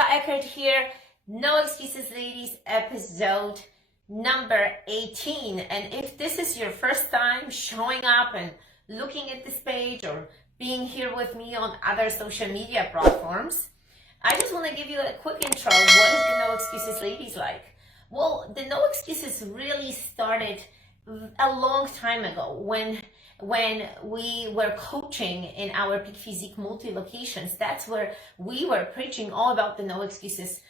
Eckert here. No Excuses Ladies, episode number 18. And if this is your first time showing up and looking at this page or being here with me on other social media platforms, I just want to give you a quick intro. What is the No Excuses Ladies like? Well, the No Excuses really started a long time ago when we were coaching in our Peak Physique multi-locations. That's where we were preaching all about the no excuses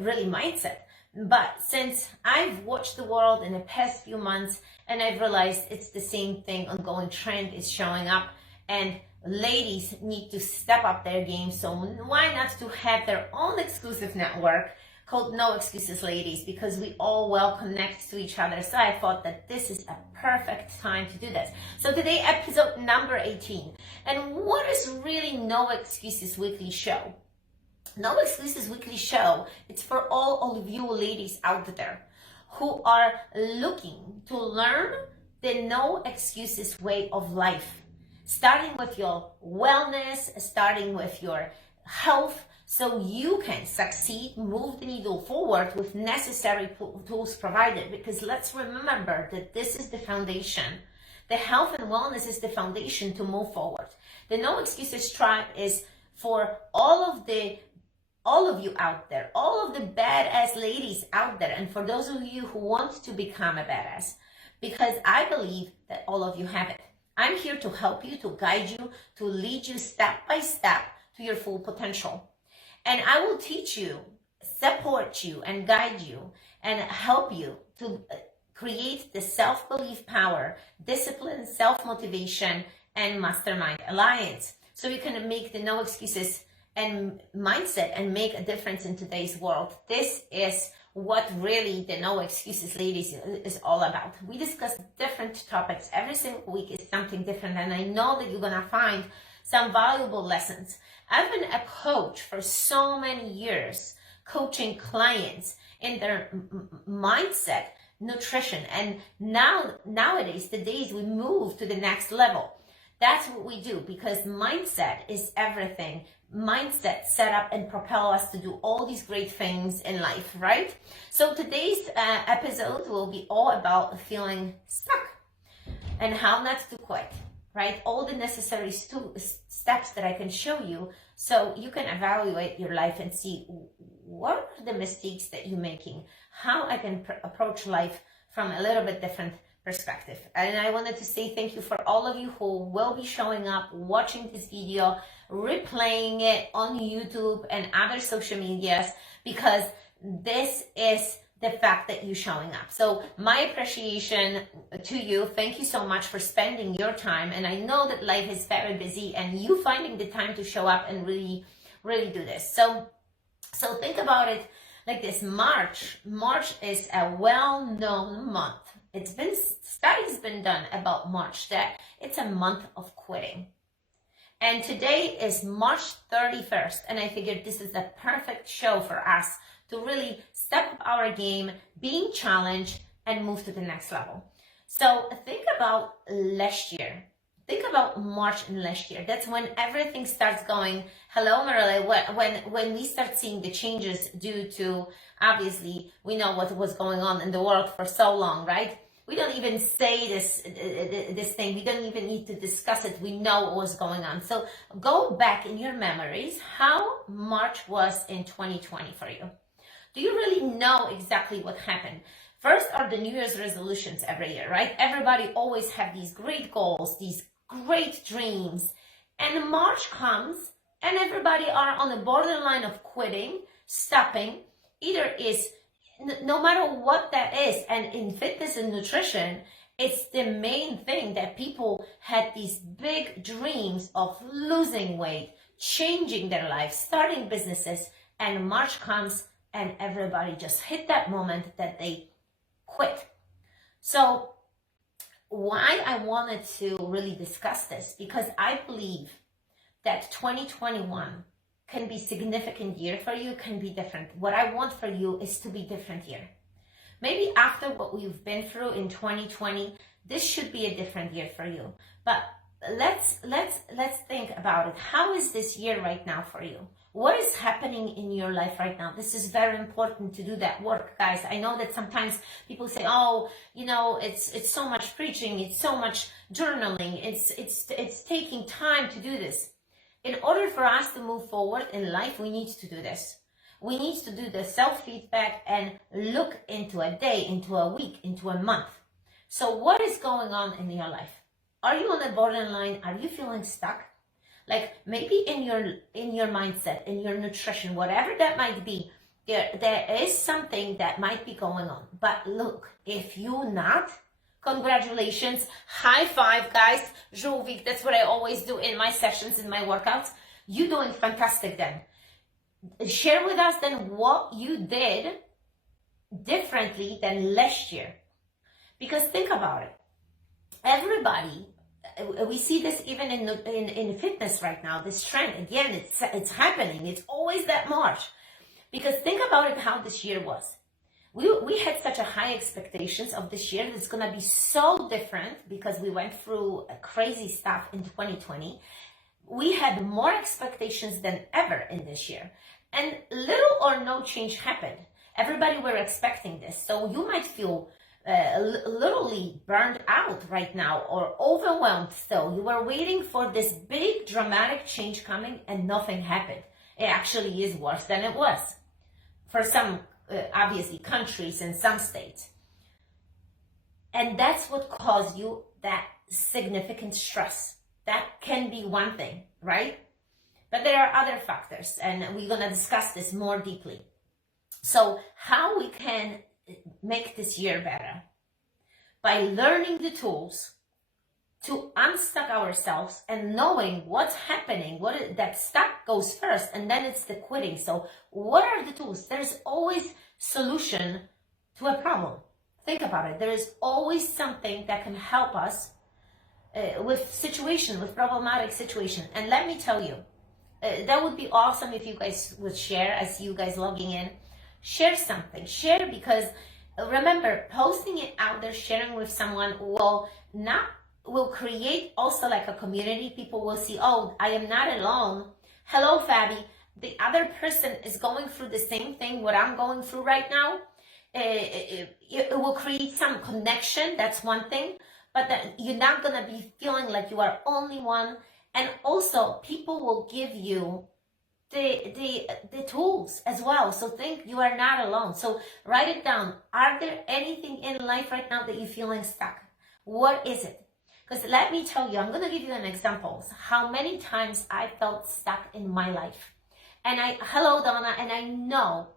really mindset. But since I've watched the world in the past few months and I've realized it's the same thing, ongoing trend is showing up, and ladies need to step up their game. So why not to have their own exclusive network called No Excuses Ladies, because we all well connect to each other. So I thought that this is a perfect time to do this. So today, episode number 18. And what is really No Excuses Weekly Show? No Excuses Weekly Show, it's for all of you ladies out there who are looking to learn the no excuses way of life, starting with your wellness, starting with your health, so you can succeed, move the needle forward with necessary tools provided. Because let's remember that this is the foundation. The health and wellness is the foundation to move forward. The No Excuses Tribe is for all of you out there, all of the badass ladies out there, and for those of you who want to become a badass, because I believe that all of you have it. I'm here to help you, to guide you, to lead you step by step to your full potential. And I will teach you, support you, and guide you, and help you to create the self-belief power, discipline, self-motivation, and mastermind alliance. So you can make the no excuses and mindset and make a difference in today's world. This is what really the No Excuses Ladies is all about. We discuss different topics. Every single week is something different, and I know that you're gonna find some valuable lessons. I've been a coach for so many years, coaching clients in their mindset, nutrition, and nowadays, the days we move to the next level. That's what we do, because mindset is everything. Mindset set up and propel us to do all these great things in life, right? So today's episode will be all about feeling stuck and how not to quit, right? All the necessary steps that I can show you so you can evaluate your life and see what are the mistakes that you're making, how I can approach life from a little bit different perspective. And I wanted to say thank you for all of you who will be showing up, watching this video, replaying it on YouTube and other social medias, because this is the fact that you're showing up. So my appreciation to you. Thank you so much for spending your time. And I know that life is very busy, and you finding the time to show up and really do this. So think about it like this. March is a well-known month. Studies been done about March, that it's a month of quitting. And today is March 31st, and I figured this is the perfect show for us to really step up our game, being challenged, and move to the next level. So think about last year. Think about March and last year. That's when everything starts going, hello, Marilla, when we start seeing the changes due to, obviously, we know what was going on in the world for so long, right? We don't even say this thing. We don't even need to discuss it. We know what was going on. So go back in your memories how March was in 2020 for you. Do you really know exactly what happened? First are the New Year's resolutions every year, right? Everybody always have these great goals, these great dreams. And March comes and everybody are on the borderline of quitting, stopping. Either is, no matter what that is, and in fitness and nutrition, it's the main thing that people had these big dreams of losing weight, changing their life, starting businesses, and March comes and everybody just hit that moment that they quit. So why I wanted to really discuss this, because I believe that 2021 can be significant year for you, can be different. What I want for you is to be different year. Maybe after what we've been through in 2020, this should be a different year for you. But let's think about it. How is this year right now for you? What is happening in your life right now? This is very important to do that work, guys. I know that sometimes people say, "Oh, it's so much preaching, it's so much journaling, it's taking time to do this." In order for us to move forward in life, we need to do this. We need to do the self-feedback and look into a day, into a week, into a month. So what is going on in your life? Are you on the borderline? Are you feeling stuck? Like maybe in your mindset, in your nutrition, whatever that might be, there is something that might be going on. But look, if you're not, congratulations, high five, guys. Żółwik, that's what I always do in my sessions, in my workouts. You're doing fantastic then. Share with us then what you did differently than last year. Because think about it. Everybody, we see this even in fitness right now, this trend, again, it's happening. It's always that March. Because think about it, how this year was. We had such a high expectations of this year. It's going to be so different because we went through crazy stuff in 2020. We had more expectations than ever in this year. And little or no change happened. Everybody were expecting this. So you might feel literally burned out right now or overwhelmed still. You were waiting for this big dramatic change coming and nothing happened. It actually is worse than it was for some obviously countries and some states. And that's what caused you that significant stress. That can be one thing, right? But there are other factors, and we're going to discuss this more deeply. So how we can make this year better? By learning the tools to unstuck ourselves and knowing what's happening, that stuck goes first, and then it's the quitting. So what are the tools? There's always solution to a problem. Think about it. There is always something that can help us with problematic situation. And let me tell you, that would be awesome if you guys would share. I see you guys logging in. Share something. Share, because remember, posting it out there, sharing with someone will create also like a community. People will see, oh, I am not alone. Hello, Fabi. The other person is going through the same thing what I'm going through right now. It will create some connection. That's one thing. But you're not going to be feeling like you are only one. And also, people will give you the tools as well. So think you are not alone. So write it down. Are there anything in life right now that you're feeling stuck? What is it? Because let me tell you, I'm going to give you an example. How many times I felt stuck in my life. And hello, Donna, and I know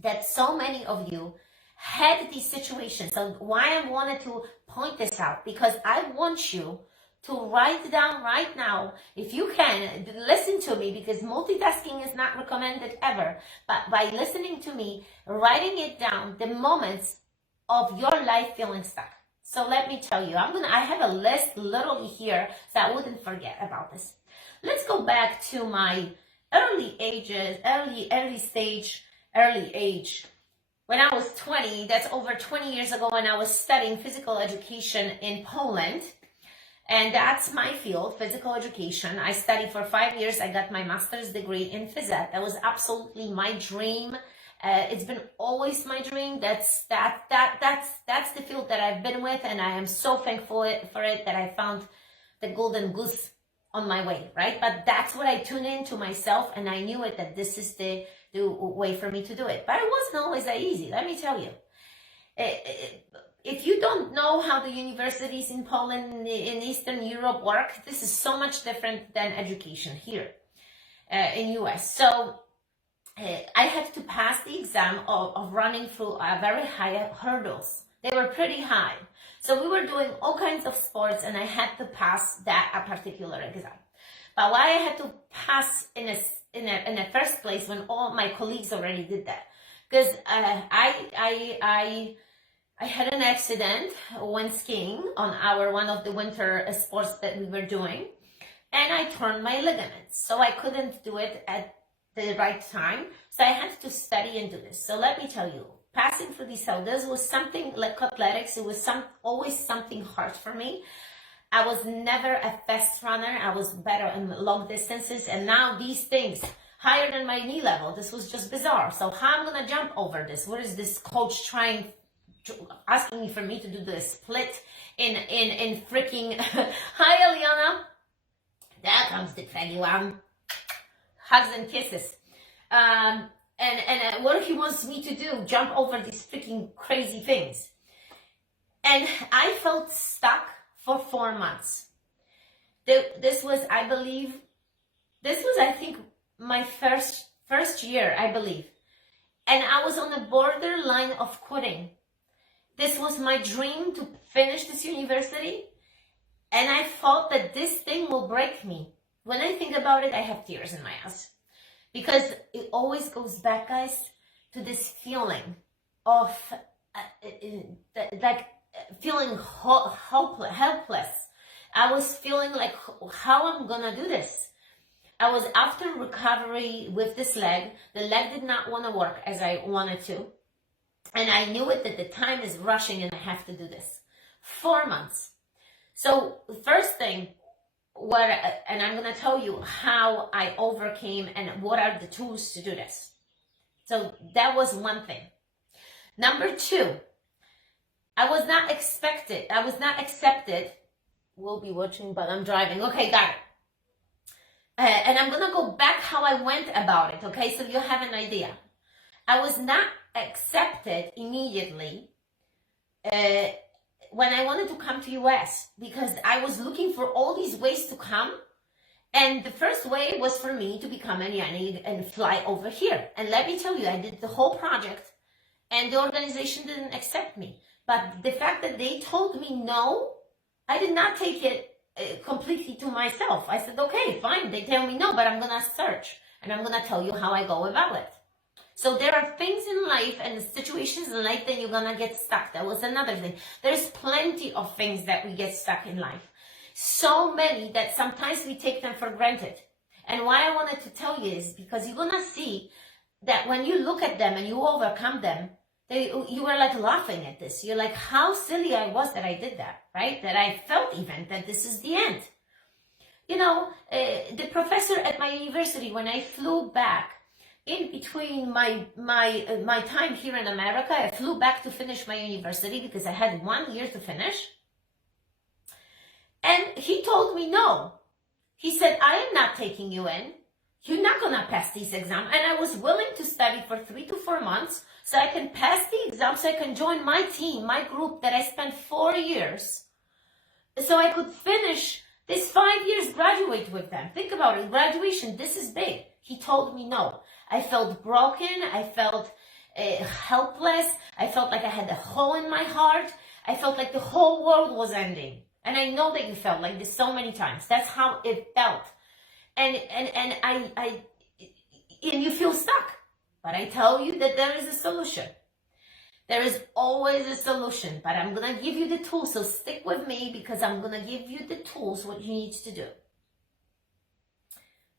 that so many of you had these situations. So why I wanted to point this out, because I want you to write down right now, if you can, listen to me, because multitasking is not recommended ever. But by listening to me, writing it down, the moments of your life feeling stuck. So let me tell you, I have a list literally here so I wouldn't forget about this. Let's go back to my early age. When I was 20, that's over 20 years ago, when I was studying physical education in Poland. And that's my field, physical education. I studied for 5 years. I got my master's degree in Physique. That was absolutely my dream. It's been always my dream. That's the field that I've been with, and I am so thankful for it that I found the golden goose on my way, right? But that's what I tuned into myself, and I knew it, that this is the way for me to do it. But it wasn't always that easy, let me tell you. If you don't know how the universities in Poland, in Eastern Europe work, this is so much different than education here in US. So I had to pass the exam of running through very high hurdles. They were pretty high. So we were doing all kinds of sports, and I had to pass that particular exam. But why I had to pass in the first place when all my colleagues already did that? Because I had an accident when skiing on one of the winter sports that we were doing, and I torn my ligaments. So I couldn't do it at the right time. So I had to study and do this. So let me tell you, passing through these hurdles was something like athletics. It was always something hard for me. I was never a fast runner. I was better in long distances. And now these things higher than my knee level, this was just bizarre. So how I'm going to jump over this? What is this coach asking me for me to do the split in freaking, hi Eliana. There comes the pretty one. Hugs and kisses. And what he wants me to do, jump over these freaking crazy things. And I felt stuck for 4 months. This was, I think, my first year, I believe. And I was on the borderline of quitting. This was my dream to finish this university. And I thought that this thing will break me. When I think about it, I have tears in my eyes. Because it always goes back, guys, to this feeling of feeling helpless. I was feeling like, how I'm gonna do this? I was after recovery with this leg. The leg did not want to work as I wanted to. And I knew it that the time is rushing and I have to do this. 4 months. So first thing, and I'm going to tell you how I overcame and what are the tools to do this. So that was one thing. Number 2, I was not accepted. We'll be watching, but I'm driving. Okay, got it. And I'm going to go back how I went about it, okay? So you have an idea. I was not accepted immediately when I wanted to come to US because I was looking for all these ways to come. And the first way was for me to become a nanny and fly over here. And let me tell you, I did the whole project and the organization didn't accept me. But the fact that they told me no, I did not take it completely to myself. I said, okay, fine. They tell me no, but I'm going to search and I'm going to tell you how I go about it. So there are things in life and situations in life that you're going to get stuck. That was another thing. There's plenty of things that we get stuck in life. So many that sometimes we take them for granted. And why I wanted to tell you is because you're going to see that when you look at them and you overcome them, you were like laughing at this. You're like, how silly I was that I did that, right? That I felt even that this is the end. You know, the professor at my university, when I flew back, in between my time here in America, I flew back to finish my university because I had 1 year to finish. And he told me no. He said, I am not taking you in. You're not going to pass these exams. And I was willing to study for 3 to 4 months so I can pass the exam, so I can join my team, my group that I spent 4 years. So I could finish this 5 years, graduate with them. Think about it. Graduation, this is big. He told me no. I felt broken. I felt helpless. I felt like I had a hole in my heart. I felt like the whole world was ending. And I know that you felt like this so many times. That's how it felt. And you feel stuck. But I tell you that there is a solution. There is always a solution. But I'm going to give you the tools. So stick with me because I'm going to give you the tools, what you need to do. A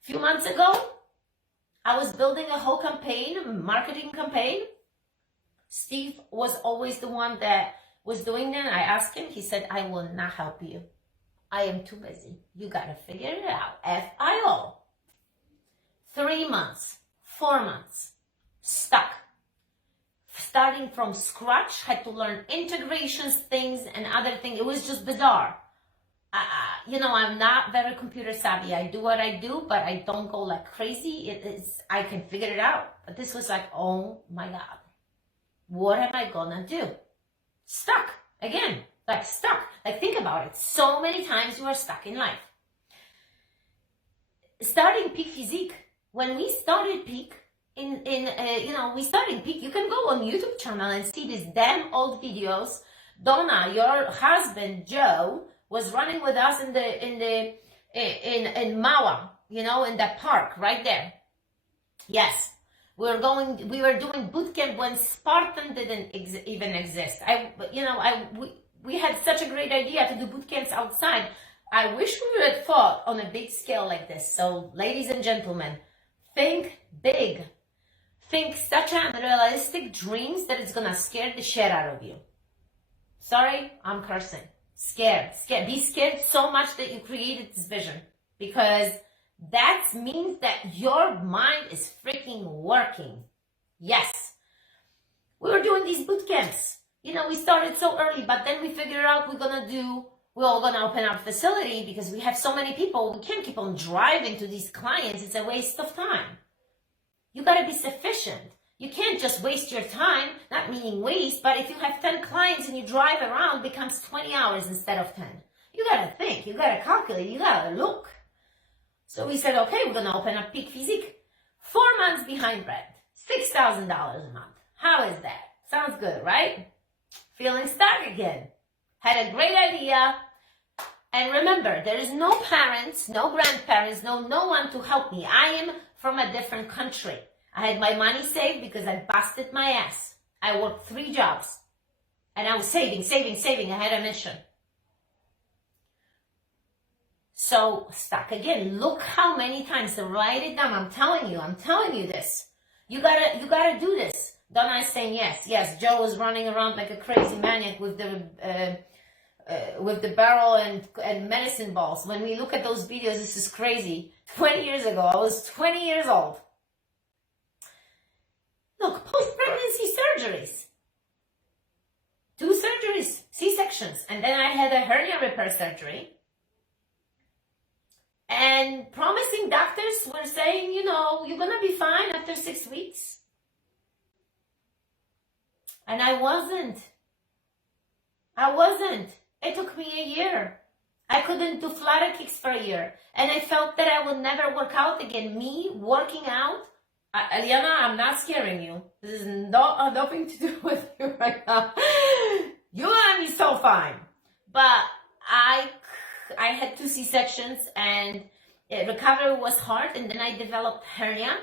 few months ago, I was building a whole campaign, a marketing campaign. Steve was always the one that was doing that. I asked him, he said, I will not help you. I am too busy. You got to figure it out. FIO. 3 months, 4 months, stuck. Starting from scratch, had to learn integrations, things, and other things. It was just bizarre. I'm not very computer savvy. I do what I do, but I don't go like crazy. I can figure it out. But this was like, oh my God, what am I gonna do? Stuck again, like stuck. Like think about it. So many times you are stuck in life. Starting Peak Physique. When we started Peak, we started Peak. You can go on YouTube channel and see these damn old videos. Donna, your husband Joe, was running with us in Mawa, in that park right there. Yes, we were doing boot camp when Spartan didn't even exist. We had such a great idea to do boot camps outside. I wish we had thought on a big scale like this. So, ladies and gentlemen, think big. Think such unrealistic dreams that it's gonna scare the shit out of you. Sorry, I'm cursing. Scared. Be scared so much that you created this vision, because that means that your mind is freaking working. Yes. We were doing these boot camps. We started so early, but then we figured out we're all gonna open our facility because we have so many people. We can't keep on driving to these clients. It's a waste of time. You gotta be sufficient. You can't just waste your time, not meaning waste, but if you have 10 clients and you drive around, it becomes 20 hours instead of 10. You gotta think, you gotta calculate, you gotta look. So we said, okay, we're gonna open up Peak Physique. 4 months behind rent, $6,000 a month. How is that? Sounds good, right? Feeling stuck again. Had a great idea. And remember, there is no parents, no grandparents, no one to help me. I am from a different country. I had my money saved because I busted my ass. I worked 3 jobs. And I was saving. I had a mission. So, stuck again. Look how many times. So write it down. I'm telling you this. You gotta do this. Donna is saying yes. Yes, Joe was running around like a crazy maniac with the barrel and medicine balls. When we look at those videos, this is crazy. 20 years ago, I was 20 years old. Look, post-pregnancy surgeries. 2 surgeries, C-sections. And then I had a hernia repair surgery. And promising doctors were saying, you're going to be fine after 6 weeks. And I wasn't. It took me a year. I couldn't do flutter kicks for a year. And I felt that I would never work out again. Me working out, Eliana, I'm not scaring you. This is nothing to do with you right now. You're gonna be so fine. But I had 2 C-sections and recovery was hard, and then I developed hernia.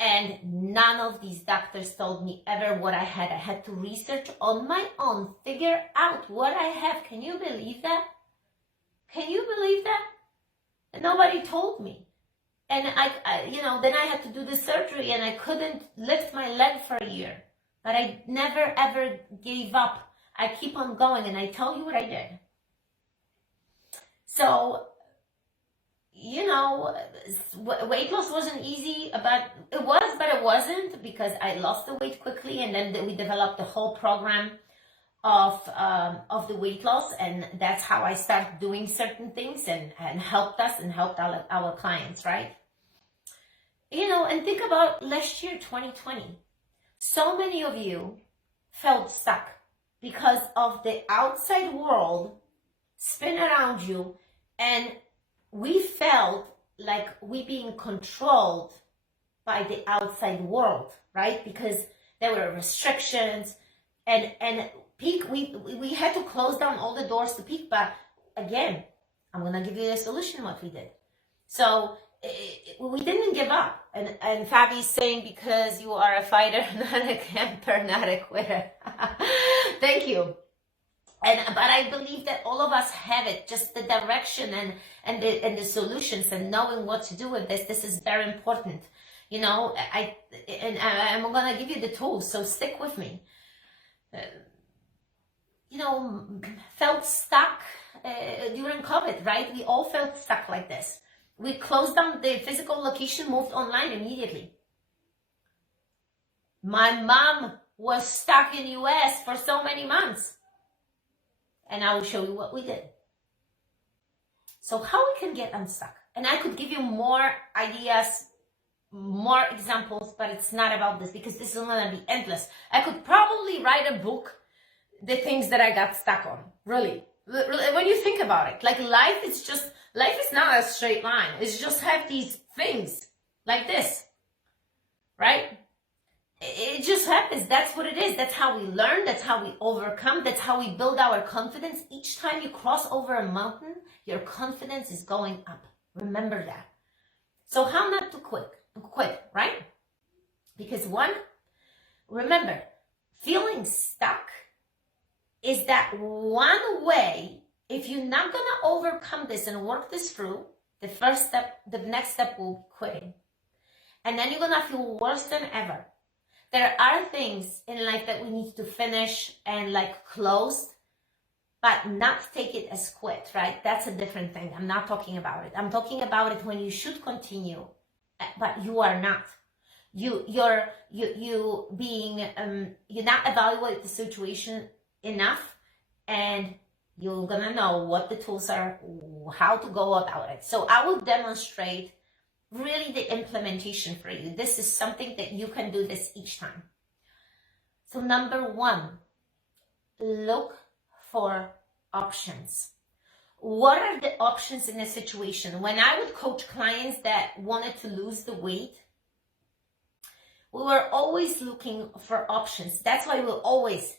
And none of these doctors told me ever what I had. I had to research on my own, figure out what I have. Can you believe that? And nobody told me. And then I had to do the surgery, and I couldn't lift my leg for a year. But I never ever gave up. I keep on going, and I tell you what I did. So, weight loss wasn't easy, but it wasn't, because I lost the weight quickly, and then we developed the whole program of the weight loss, and that's how I started doing certain things and helped us and helped our clients, right? And think about last year, 2020. So many of you felt stuck because of the outside world spin around you, and we felt like we being controlled by the outside world, right? Because there were restrictions, and Peak, we had to close down all the doors to Peak. But again, I'm gonna give you the solution what we did. So we didn't give up. And Fabi's saying, because you are a fighter, not a camper, not a quitter. Thank you. But I believe that all of us have it, just the direction and the solutions and knowing what to do with this. This is very important. I'm gonna give you the tools, so stick with me. Felt stuck during COVID, right? We all felt stuck like this. We closed down the physical location, moved online immediately. My mom was stuck in US for so many months. And I will show you what we did. So how we can get unstuck. And I could give you more ideas, more examples, but it's not about this, because this is going to be endless. I could probably write a book, the things that I got stuck on. Really. When you think about it, like life is not a straight line. It's just have these things like this, right? It just happens. That's what it is. That's how we learn. That's how we overcome. That's how we build our confidence. Each time you cross over a mountain, your confidence is going up. Remember that. So how not to quit, right? Because remember, feeling stuck is that one way. If you're not going to overcome this and work this through, the next step will be quitting. And then you're going to feel worse than ever. There are things in life that we need to finish and close. but not take it as quit, right? That's a different thing. I'm not talking about it. I'm talking about it when you should continue, but you are not. You not evaluate the situation enough, and you're gonna know what the tools are, how to go about it. So I will demonstrate really the implementation for you. This is something that you can do this each time. So number one, look for options. What are the options in a situation? When I would coach clients that wanted to lose the weight, we were always looking for options. That's why we'll always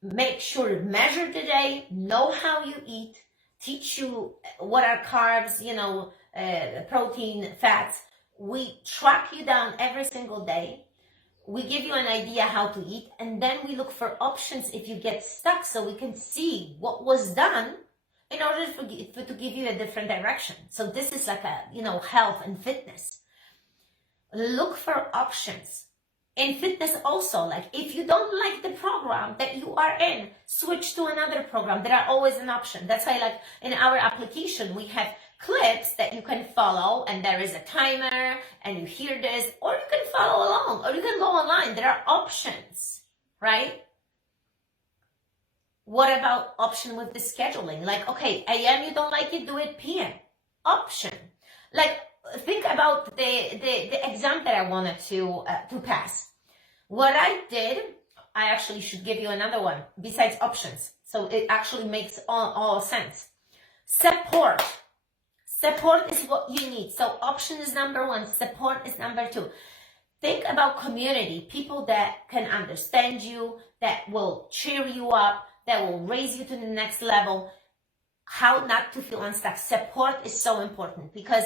make sure to measure the day, know how you eat, teach you what are carbs, protein, fats. We track you down every single day. We give you an idea how to eat, and then we look for options if you get stuck, so we can see what was done in order to give you a different direction. So this is like a, health and fitness. Look for options. In fitness also, like if you don't like the program that you are in, switch to another program. There are always an option. That's why, like in our application, we have clips that you can follow, and there is a timer, and you hear this, or you can follow along, or you can go online. There are options, right? What about option with the scheduling? Like, okay, AM, you don't like it, do it PM. Option. Like, think about the exam that I wanted to pass. What I did, I actually should give you another one besides options, so it actually makes all sense. Support. Support is what you need. So option is number one, support is number two. Think about community, people that can understand you, that will cheer you up, that will raise you to the next level. How not to feel unstuck. Support is so important, because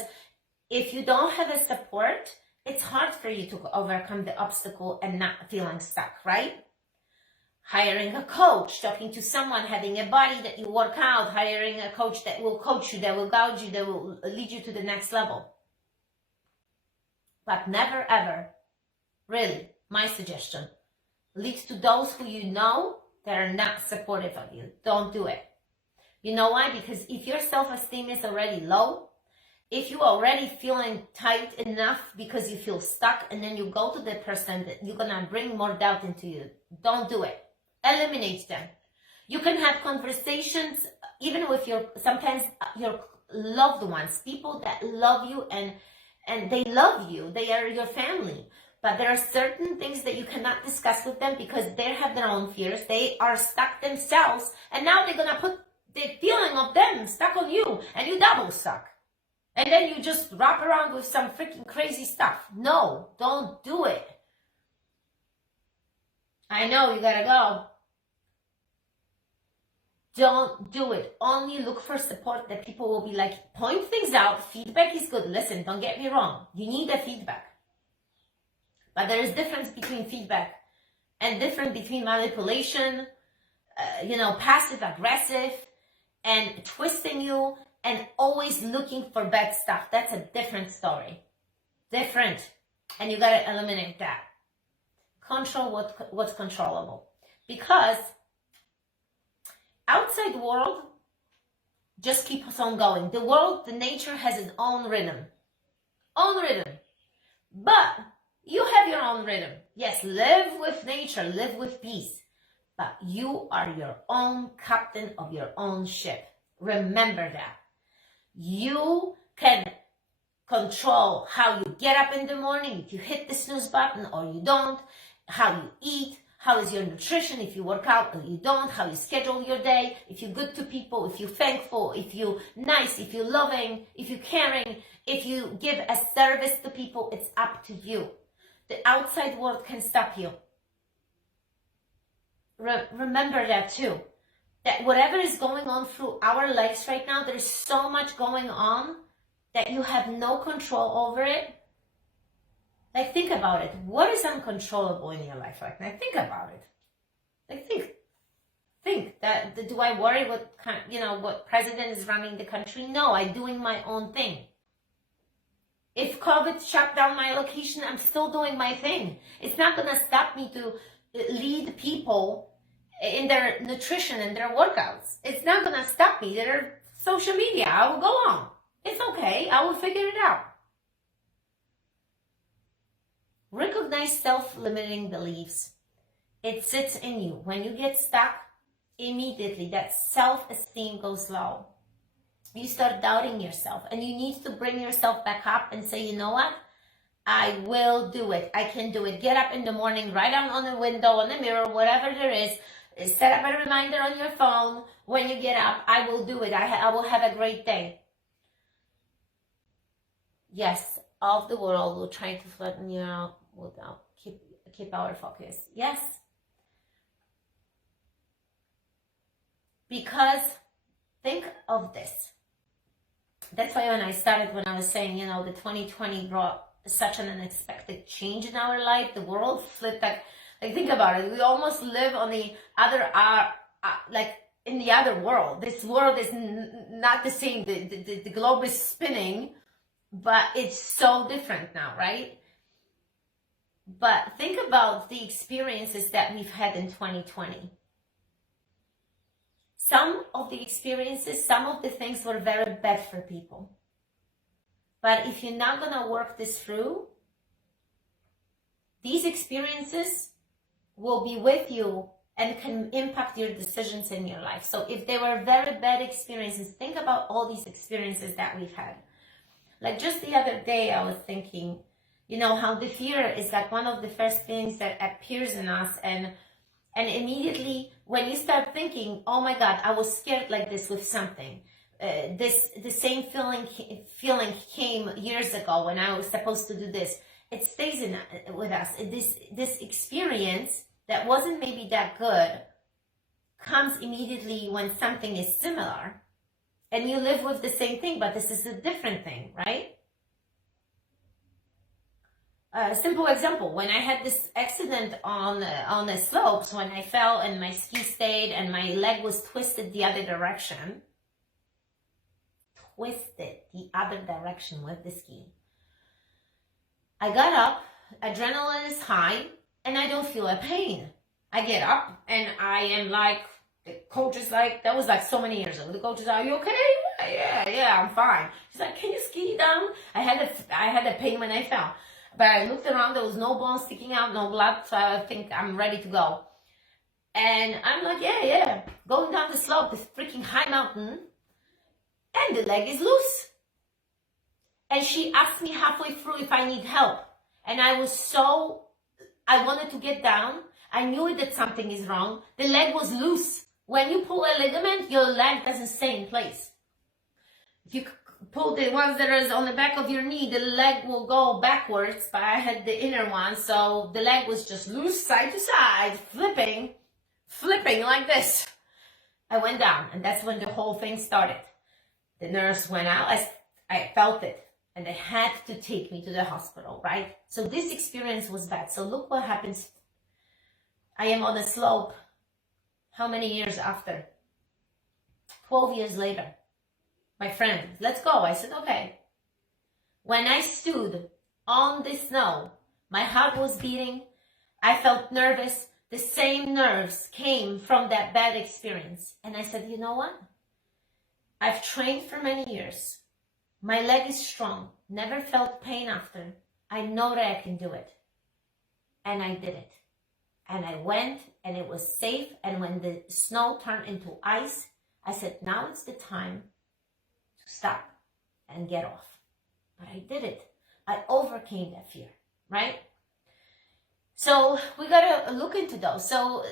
if you don't have a support, it's hard for you to overcome the obstacle and not feeling stuck, right? Hiring a coach, talking to someone, having a buddy that you work out, hiring a coach that will coach you, that will guide you, that will lead you to the next level. But never ever, really, my suggestion, leads to those who you know that are not supportive of you. Don't do it. You know why? Because if your self-esteem is already low, if you're already feeling tight enough because you feel stuck, and then you go to the person, that you're gonna bring more doubt into you. Don't do it. Eliminate them. You can have conversations even with sometimes your loved ones, people that love you and they love you. They are your family. But there are certain things that you cannot discuss with them because they have their own fears. They are stuck themselves, and now they're gonna put the feeling of them stuck on you, and you double stuck. And then you just wrap around with some freaking crazy stuff. No, don't do it. I know, you gotta go. Don't do it. Only look for support that people will be like, point things out. Feedback is good. Listen, don't get me wrong. You need a feedback. But there is difference between feedback and difference between manipulation, passive aggressive, and twisting you, and always looking for bad stuff. That's a different story. Different. And you gotta eliminate that. Control what's controllable. Because outside world just keeps on going. The world, the nature has its own rhythm. Own rhythm. But you have your own rhythm. Yes, live with nature, live with peace. But you are your own captain of your own ship. Remember that. You can control how you get up in the morning, if you hit the snooze button or you don't, how you eat, how is your nutrition, if you work out or you don't, how you schedule your day, if you're good to people, if you're thankful, if you're nice, if you're loving, if you're caring, if you give a service to people, it's up to you. The outside world can stop you. Remember that too. That whatever is going on through our lives right now, there's so much going on that you have no control over it. Like, think about it. What is uncontrollable in your life right now? Think about it. Like, think that, do I worry what president is running the country? No, I'm doing my own thing. If COVID shut down my location, I'm still doing my thing. It's not going to stop me to lead people in their nutrition and their workouts. It's not going to stop me. Their social media, I will go on. It's okay. I will figure it out. Recognize self-limiting beliefs. It sits in you. When you get stuck, immediately that self-esteem goes low. You start doubting yourself, and you need to bring yourself back up and say, you know what? I will do it. I can do it. Get up in the morning, write down on the window, on the mirror, whatever there is. Set up a reminder on your phone when you get up. I will do it. I will have a great day. Yes, all of the world will try to flatten you out without keep our focus. Yes. Because think of this. That's why when I was saying, the 2020 brought such an unexpected change in our life. The world flipped back. Like, think about it. We almost live on the other, in the other world. This world is not the same. The globe is spinning, but it's so different now, right? But think about the experiences that we've had in 2020. Some of the experiences, some of the things were very bad for people. But if you're not going to work this through, these experiences will be with you and can impact your decisions in your life. So if they were very bad experiences, think about all these experiences that we've had. Like just the other day, I was thinking, how the fear is like one of the first things that appears in us, and immediately when you start thinking, oh my God, I was scared like this with something. The same feeling came years ago when I was supposed to do this. It stays with us. This experience that wasn't maybe that good comes immediately when something is similar, and you live with the same thing, but this is a different thing, right? A simple example, when I had this accident on the slopes, when I fell and my ski stayed and my leg was twisted the other direction, with the ski. I got up, adrenaline is high, and I don't feel a pain. I get up and I am like, the coach is like, that was like so many years ago. The coach is like, are you okay? Yeah, I'm fine. She's like, can you ski down? I had a pain when I fell. But I looked around, there was no bone sticking out, no blood, so I think I'm ready to go. And I'm like, yeah, going down the slope, this freaking high mountain, and the leg is loose. And she asked me halfway through if I need help. And I wanted to get down. I knew that something is wrong. The leg was loose. When you pull a ligament, your leg doesn't stay in place. If you pull the ones that are on the back of your knee, the leg will go backwards, but I had the inner one, so the leg was just loose side to side, flipping like this. I went down, and that's when the whole thing started. The nurse went out, I felt it, and they had to take me to the hospital, right? So this experience was bad. So look what happens. I am on a slope. How many years after? 12 years later. My friend, let's go. I said, okay. When I stood on the snow, my heart was beating. I felt nervous. The same nerves came from that bad experience. And I said, you know what? I've trained for many years. My leg is strong. Never felt pain after. I know that I can do it. And I did it. And I went, and it was safe. And when the snow turned into ice, I said, now it's the time to stop and get off. But I did it. I overcame that fear, right? So we got to look into those. So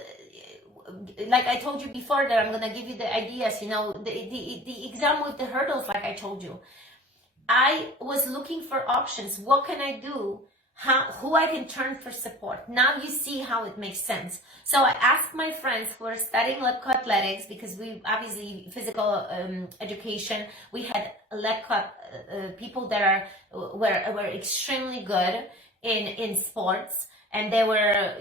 like I told you before that I'm going to give you the ideas, the exam with the hurdles, like I told you. I was looking for options. What can I do? Who I can turn for support. Now you see how it makes sense. So I asked my friends who are studying lab athletics, because we obviously physical education. We had lab people that were extremely good in sports, and they were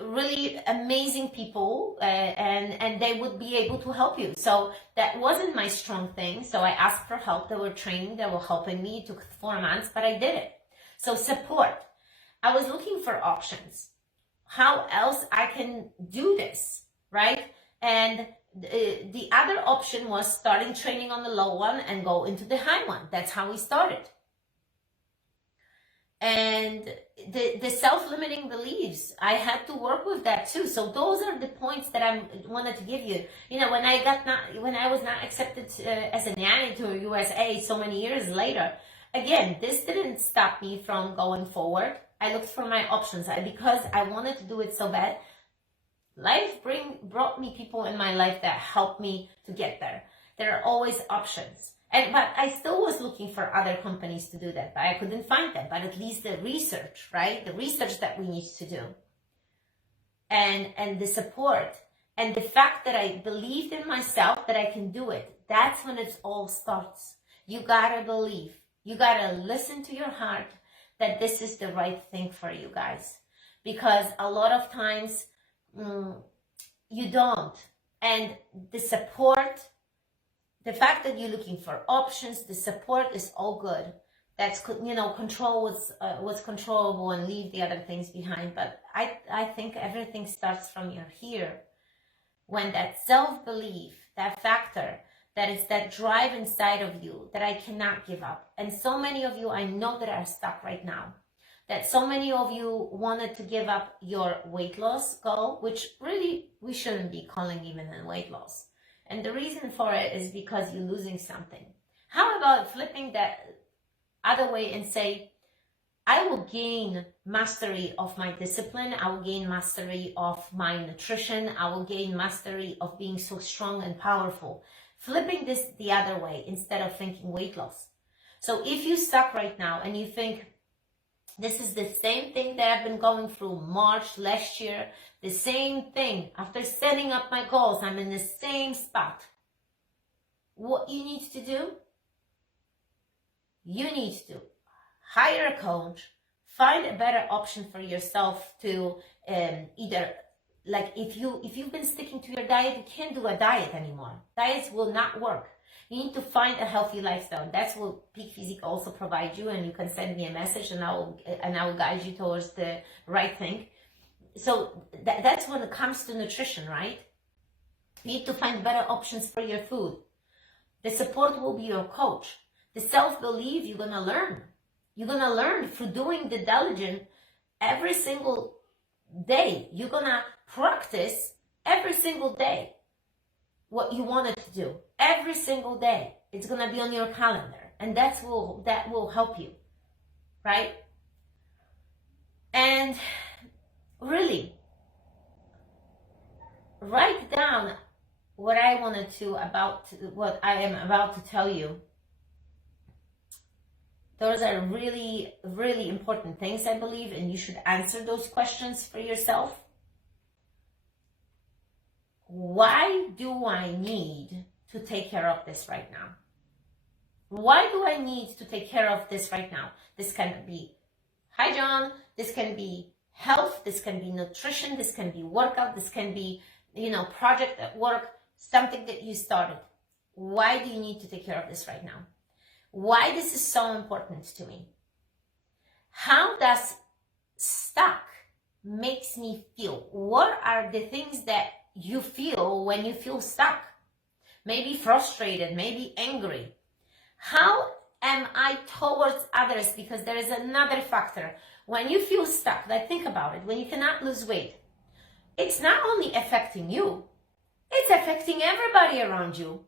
really amazing people, and they would be able to help you. So that wasn't my strong thing. So I asked for help. They were training. They were helping me. It took 4 months, but I did it. So support. I was looking for options. how else I can do this, right? And the other option was starting training on the low one and go into the high one. That's how we started. And the self-limiting beliefs, I had to work with that too. So those are the points that I wanted to give you. You know, when I was not accepted as a nanny to USA so many years later, again, this didn't stop me from going forward. I looked for my options because I wanted to do it so bad. Life brought me people in my life that helped me to get there. There are always options. But I still was looking for other companies to do that, but I couldn't find them. But at least the research, right? The research that we need to do. And the support. And the fact that I believed in myself that I can do it. That's when it all starts. You gotta believe. You gotta listen to your heart that this is the right thing for you guys. Because a lot of times, you don't. And the support, the fact that you're looking for options, the support is all good. That's, you know, control what's controllable and leave the other things behind. But I think everything starts from your here. When that self-belief, that factor, that is that drive inside of you that I cannot give up. And so many of you I know that are stuck right now. That so many of you wanted to give up your weight loss goal, which really we shouldn't be calling even a weight loss. And the reason for it is because you're losing something. How about flipping that other way and say, I will gain mastery of my discipline. I will gain mastery of my nutrition. I will gain mastery of being so strong and powerful. Flipping this the other way instead of thinking weight loss. So if you're stuck right now and you think, this is the same thing that I've been going through March last year, the same thing. After setting up my goals, I'm in the same spot. What you need to do? You need to hire a coach, find a better option for yourself to either, like if you've been sticking to your diet, you can't do a diet anymore. Diets will not work. You need to find a healthy lifestyle. That's what Peak Physique also provides you, and you can send me a message and I will guide you towards the right thing. So that's when it comes to nutrition, right? You need to find better options for your food. The support will be your coach. The self-belief you're gonna learn. You're gonna learn through doing the diligent every single day. You're gonna practice every single day what you wanted to do. Every single day. It's gonna be on your calendar. And that will help you. Right? And really, write down what I what I am about to tell you. Those are really, really important things, I believe, and you should answer those questions for yourself. Why do I need to take care of this right now? Why do I need to take care of this right now? This can be, hi John, this can be health, this can be nutrition, this can be workout, this can be, project at work, something that you started. Why do you need to take care of this right now? Why this is so important to me? How does stuck makes me feel? What are the things that you feel when you feel stuck? Maybe frustrated, maybe angry. How am I towards others? Because there is another factor. When you feel stuck, like think about it, when you cannot lose weight, it's not only affecting you, it's affecting everybody around you.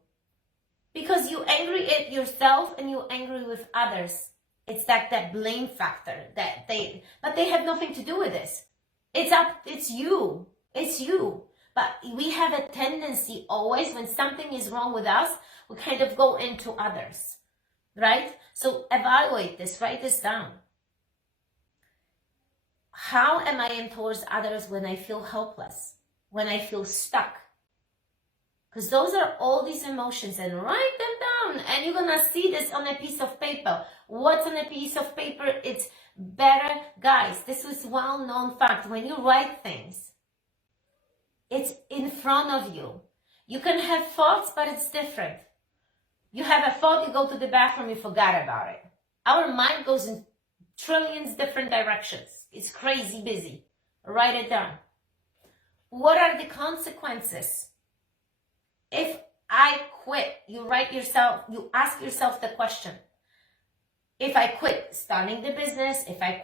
Because you angry at yourself and you angry with others. It's like that blame factor but they have nothing to do with this. It's you. But we have a tendency always when something is wrong with us, we kind of go into others, right? So evaluate this, write this down. How am I in towards others when I feel helpless, when I feel stuck? Because those are all these emotions, and write them down, and you're gonna see this on a piece of paper. What's on a piece of paper? It's better. Guys, this is well-known fact. When you write things, it's in front of you. You can have thoughts, but it's different. You have a thought, you go to the bathroom, you forgot about it. Our mind goes in trillions different directions. It's crazy busy. Write it down. What are the consequences? If I quit, you ask yourself the question, if I quit starting the business, if I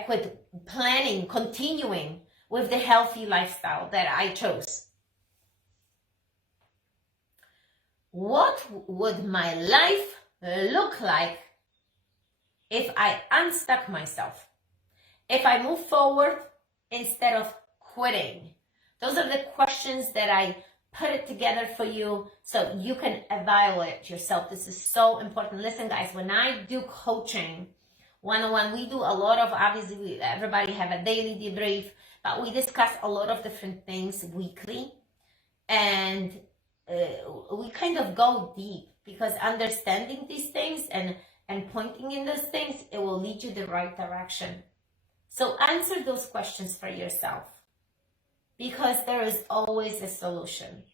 quit planning, continuing with the healthy lifestyle that I chose, what would my life look like if I unstuck myself? If I move forward instead of quitting? Those are the questions that I put it together for you so you can evaluate yourself. This is so important. Listen, guys, when I do coaching one-on-one, we do a lot of, obviously, everybody have a daily debrief, but we discuss a lot of different things weekly. And we kind of go deep, because understanding these things and pointing in those things, it will lead you the right direction. So answer those questions for yourself, because there is always a solution.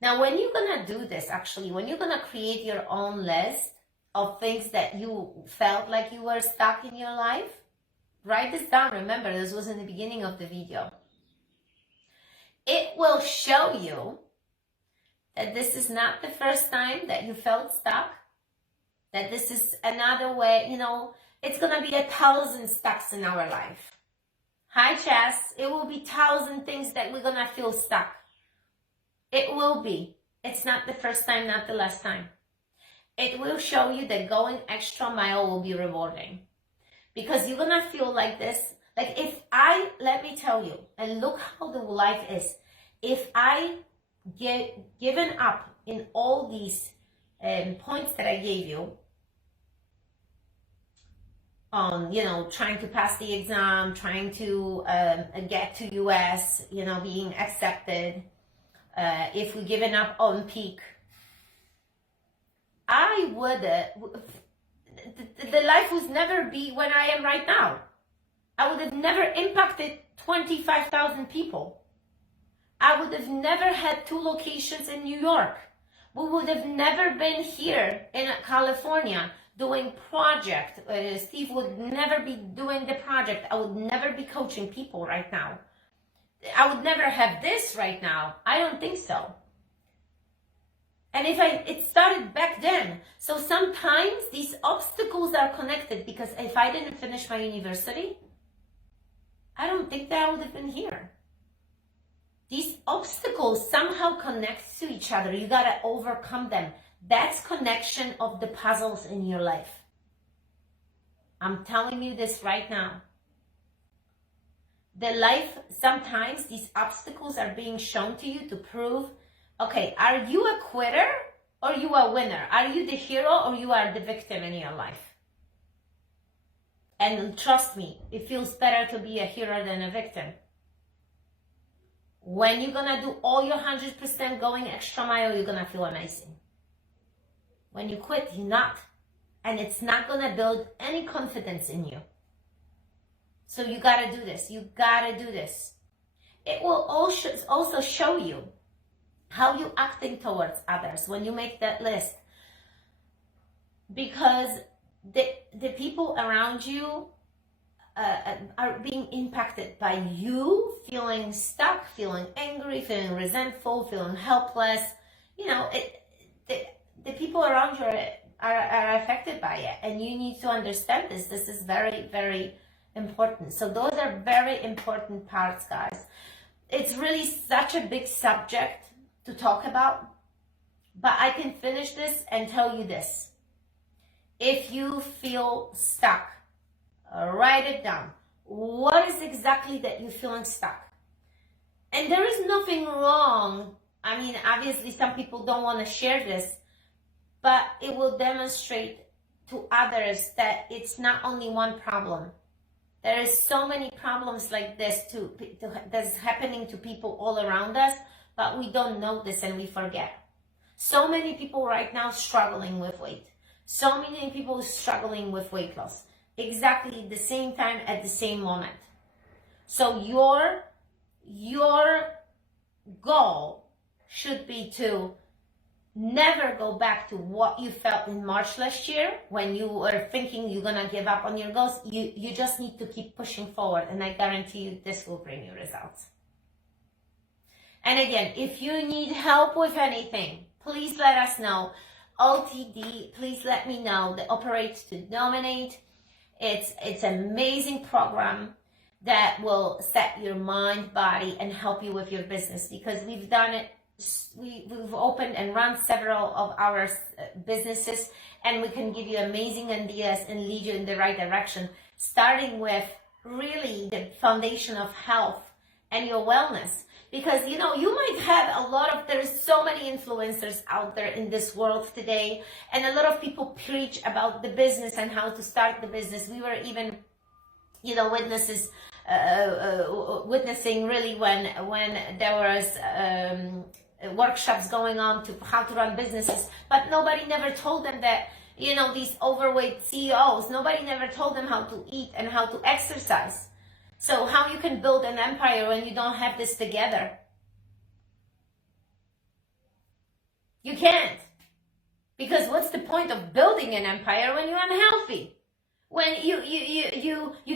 Now, when you're going to do this, actually, when you're going to create your own list of things that you felt like you were stuck in your life, write this down. Remember, this was in the beginning of the video. It will show you that this is not the first time that you felt stuck, that this is another way, it's going to be 1,000 stucks in our life. Hi, Chess. It will be 1,000 things that we're going to feel stuck. It will be. It's not the first time, not the last time. It will show you that going extra mile will be rewarding, because you're going to feel like this. Like let me tell you, and look how the life is. If I given up in all these points that I gave you, on, trying to pass the exam, trying to get to US, being accepted, if we given up on peak, I would, the life would never be when I am right now. I would have never impacted 25,000 people. I would have never had 2 locations in New York. We would have never been here in California doing project. Steve would never be doing the project. I would never be coaching people right now. I would never have this right now. I don't think so. And it started back then. So sometimes these obstacles are connected, because if I didn't finish my university, I don't think that I would have been here. These obstacles somehow connect to each other. You got to overcome them. That's connection of the puzzles in your life. I'm telling you this right now. The life, sometimes these obstacles are being shown to you to prove, okay, are you a quitter or you a winner? Are you the hero or you are the victim in your life? And trust me, it feels better to be a hero than a victim. When you're going to do all your 100% going extra mile, you're going to feel amazing. When you quit, you're not. And it's not going to build any confidence in you. So you got to do this. You got to do this. It will also show you how you're acting towards others when you make that list. Because the people around you are being impacted by you feeling stuck, feeling angry, feeling resentful, feeling helpless. The people around you are affected by it, and you need to understand this. This is very, very important. So those are very important parts, guys. It's really such a big subject to talk about, but I can finish this and tell you this. If you feel stuck, write it down. What is exactly that you're feeling stuck? And there is nothing wrong. I mean, obviously some people don't want to share this, but it will demonstrate to others that it's not only one problem. There is so many problems like this that's happening to people all around us, but we don't know this and we forget. So many people right now struggling with weight. So many people struggling with weight loss. Exactly at the same time, at the same moment. So your goal should be to never go back to what you felt in March last year when you were thinking you're gonna give up on your goals. You just need to keep pushing forward, and I guarantee you this will bring you results. And again, if you need help with anything, please let us know. OTD, please let me know. The Operate to Dominate. It's an amazing program that will set your mind, body, and help you with your business, because we've done it. We've opened and run several of our businesses, and we can give you amazing ideas and lead you in the right direction, starting with really the foundation of health and your wellness. Because, you know, you might have there's so many influencers out there in this world today, and a lot of people preach about the business and how to start the business. We were even, you know, witnessing really when there was workshops going on to how to run businesses, but nobody never told them that, you know, these overweight CEOs, nobody never told them how to eat and how to exercise. So how you can build an empire when you don't have this together? You can't. Because what's the point of building an empire when you're unhealthy? When you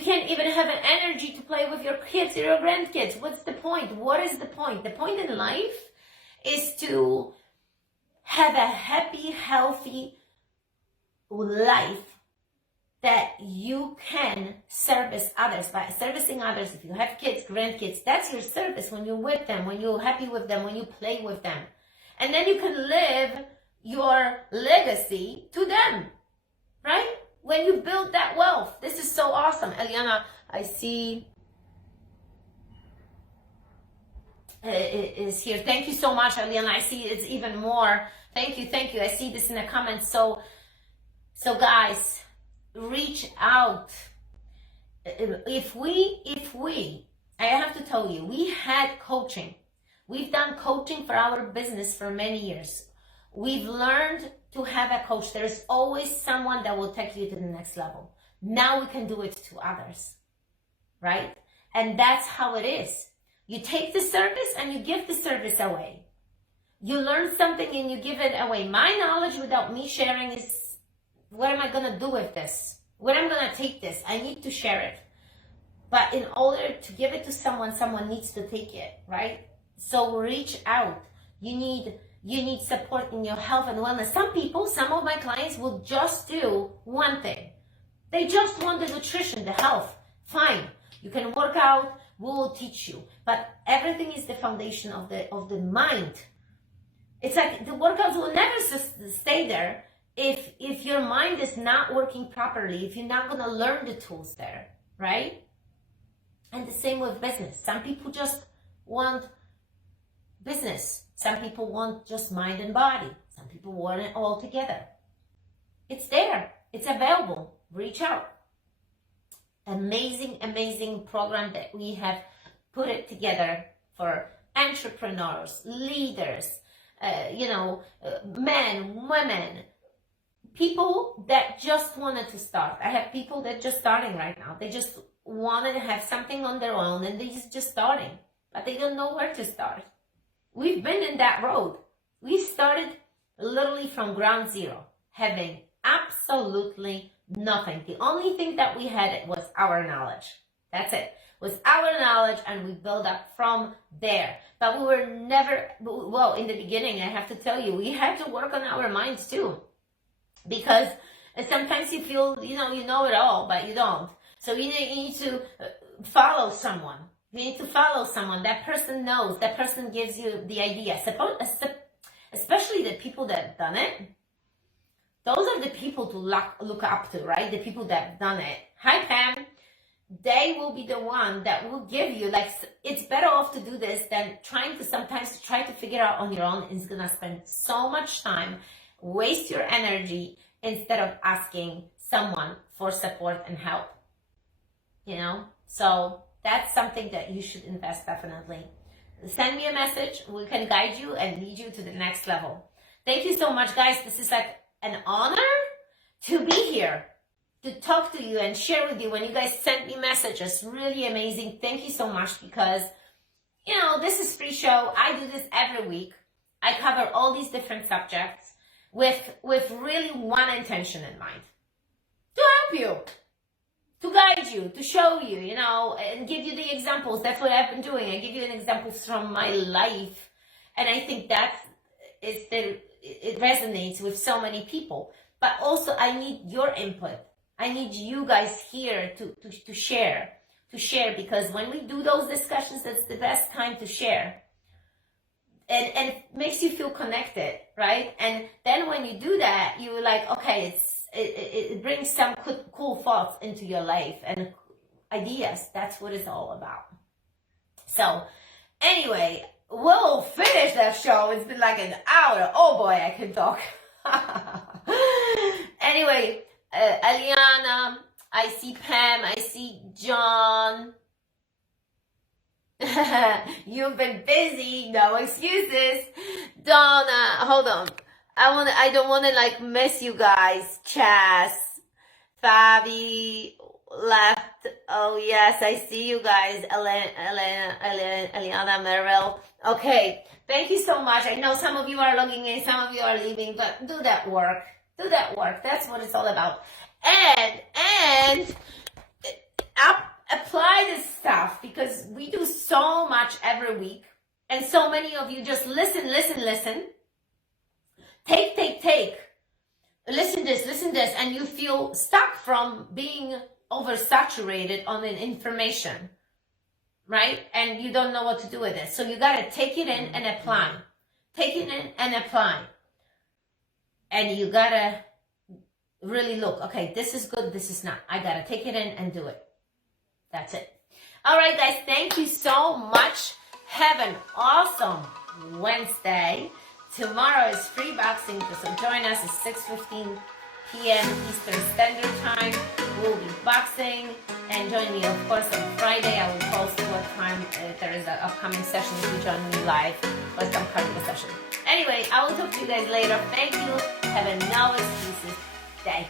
can't even have an energy to play with your kids or your grandkids. What's the point? What is the point? The point in life is to have a happy, healthy life that you can service others. By servicing others, if you have kids, grandkids, that's your service. When you're with them, when you're happy with them, when you play with them. And then you can live your legacy to them, right? When you build that wealth. This is so awesome. Eliana, I see is here. Thank you so much, Eliana. I see it's even more. Thank you. I see this in the comments. So guys, reach out. If we, I have to tell you, we had coaching. We've done coaching for our business for many years. We've learned to have a coach. There's always someone that will take you to the next level. Now we can do it to others, right? And that's how it is. You take the service and you give the service away. You learn something and you give it away. My knowledge without me sharing is, what am I going to do with this? Where am I going to take this? I need to share it. But in order to give it to someone, someone needs to take it, right? So reach out. You need support in your health and wellness. Some of my clients will just do one thing. They just want the nutrition, the health. Fine. You can work out. We will teach you. But everything is the foundation of the mind. It's like the workouts will never stay there if your mind is not working properly, if you're not going to learn the tools there, right? And the same with business. Some people just want business. Some people want just mind and body. Some people want it all together. It's there. It's available. Reach out. Amazing program that we have put it together for entrepreneurs, leaders, men, women, people that just wanted to start. I have people that just starting right now. They just wanted to have something on their own and they're just starting, but they don't know where to start. We've been in that road. We started literally from ground zero, having absolutely nothing. The only thing that we had was our knowledge. That's it. Was our knowledge, and we built up from there. But we were never, well, in the beginning, I have to tell you, we had to work on our minds too. Because sometimes you feel, you know it all, but you don't. So you need to follow someone. You need to follow someone. That person knows. That person gives you the idea. Especially the people that have done it. Those are the people to look up to, right? The people that have done it. Hi, Pam. They will be the one that will give you, like, it's better off to do this than trying to sometimes try to figure out on your own. It's going to spend so much time, waste your energy instead of asking someone for support and help. So that's something that you should invest definitely. Send me a message. We can guide you and lead you to the next level. Thank you so much, guys. This is like an honor to be here, to talk to you and share with you when you guys send me messages. Really amazing. Thank you so much because, this is free show. I do this every week. I cover all these different subjects with really one intention in mind. To help you, to guide you, to show you, you know, and give you the examples. That's what I've been doing. I give you an examples from my life. And I think that it resonates with so many people. But also I need your input. I need you guys here to share, because when we do those discussions, that's the best time to share. And it makes you feel connected, right? And then when you do that, you're like, okay, it brings some cool thoughts into your life and ideas. That's what it's all about. So anyway, we'll finish that show. It's been like an hour. Oh boy, I can talk. Anyway, Aliana, I see Pam, I see John. You've been busy, no excuses. Donna, hold on. I don't want to like miss you guys. Chas, Fabi left. Oh yes, I see you guys. Eliana, Merrill. Okay, thank you so much. I know some of you are logging in, some of you are leaving, but do that work. Do that work. That's what it's all about. And apply this stuff, because we do so much every week, and so many of you just listen. Take. Listen this, and you feel stuck from being oversaturated on an information, right? And you don't know what to do with it. So you gotta take it in and apply. Take it in and apply. And you gotta really look, okay, this is good, this is not. I gotta take it in and do it. That's it. All right, guys, thank you so much. Have an awesome Wednesday. Tomorrow is free boxing, so join us at 6:15 p.m. Eastern Standard Time. We'll be boxing, and join me, of course, on Friday. I will post what time there is an upcoming session if you join me live for some cardio session. Anyway, I will talk to you guys later. Thank you. Have a no excuses day.